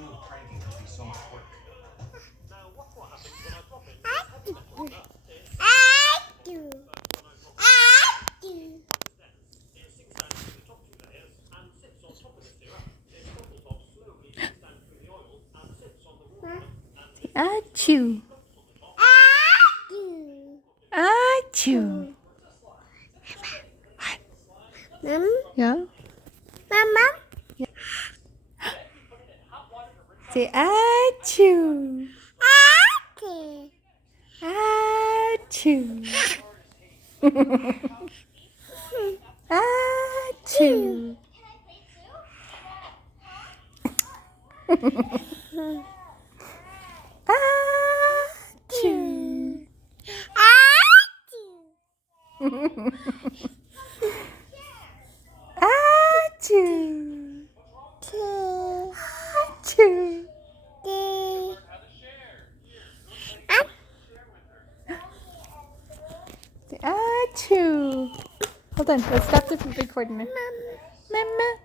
Only with cranking it'll be so much work. Achoo. Achoo. Mom? Ja? Mama? Say achoo. Okay. Achoo. Achoo. Achoo. Achoo. Achoo. Say achoo. Hold on, let's stop the recording now. Mama.